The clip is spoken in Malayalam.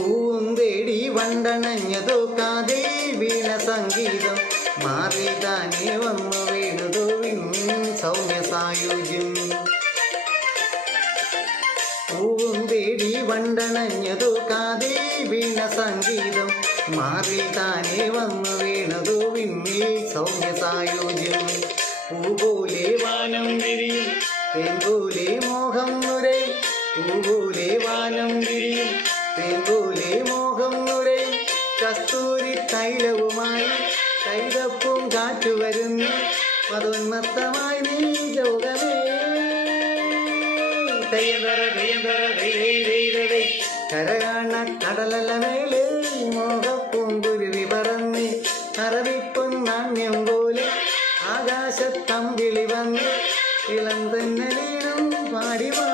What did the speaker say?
പൂവും തേടി വണ്ടണഞ്ഞതോ കാതിൽ വീണ സംഗീതം മാറി താനെ വന്നു വീണതോ സൗമ്യ സായുജ്യം. പൂവും തേടി വണ്ടണഞ്ഞതോ കാതിൽ വീണ സംഗീതം മാറി താനെ വന്നു വീണതോ സൗമ്യ സായുജ്യം. പൂപോലെ വാനം വിരിയും തേൻപോലെ മോഹം നുരയും പൂപോലെ വാനം വിരിയും തേൻപോലെ മോഹം നുരയും കസ്തൂരി തൈലവുമായി കൈതപ്പും കാറ്റു വരുന്നു മതോന്മത്തമായി നീ ലോകമേ. കരകാണ കടലല മേലെ മോഹപ്പൂങ്കുരുവി പറന്ന് അറബിപ്പൊന്നാണ്യം പോലെ ആകാശത്തമ്പിളി വന്ന് ഇളം തന്നെ വീണും പാടിവാ.